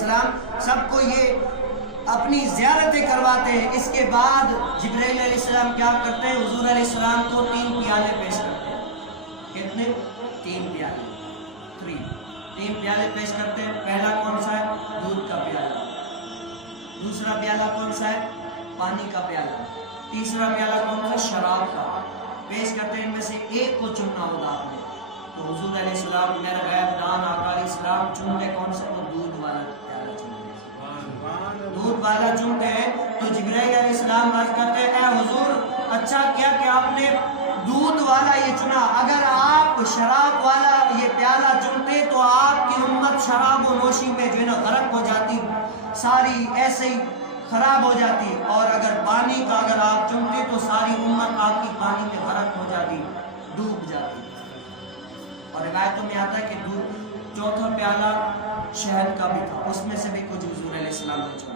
السلام سب کو یہ اپنی زیارتیں کرواتے ہیں. اس کے بعد جبرائیل علیہ السلام کیا کرتے ہیں؟ حضور علیہ السلام کو 3 پیالے پیش کرتے ہیں. کتنے؟ 3 پیالے. 3 پیالے پیش کرتے ہیں. پہلا کون سا ہے؟ دودھ کا پیالہ. دوسرا پیالہ کون سا ہے؟ پانی کا پیالہ. تیسرا پیالہ کون سا؟ شراب کا. پیش کرتے ہیں. ان میں سے ایک کو چننا ہوگا آپ نے. تو حضور علیہ السلام میرا غیب دان آقا علیہ السلام چنتے کون سا؟ تو دودھ والا پیالہ چنتے. دودھ والا چنتے ہیں. تو جبرائیل علیہ السلام عرض کرتے ہیں اے حضور اچھا کیا کہ آپ نے دودھ والا یہ چنا. اگر آپ شراب والا یہ پیالہ چنتے تو آپ کی امت شراب و نوشی میں جو ہے نا غرق ہو جاتی, ساری ایسے ہی خراب ہو جاتی. اور اگر پانی کا اگر آپ چنتے تو ساری امت آپ کی پانی میں غرق ہو جاتی, ڈوب جاتی. اور روایتوں میں آتا ہے کہ چوتھا پیالہ شہد کا بھی تھا, اس میں سے بھی کچھ حضور علیہ السلام نے چنا.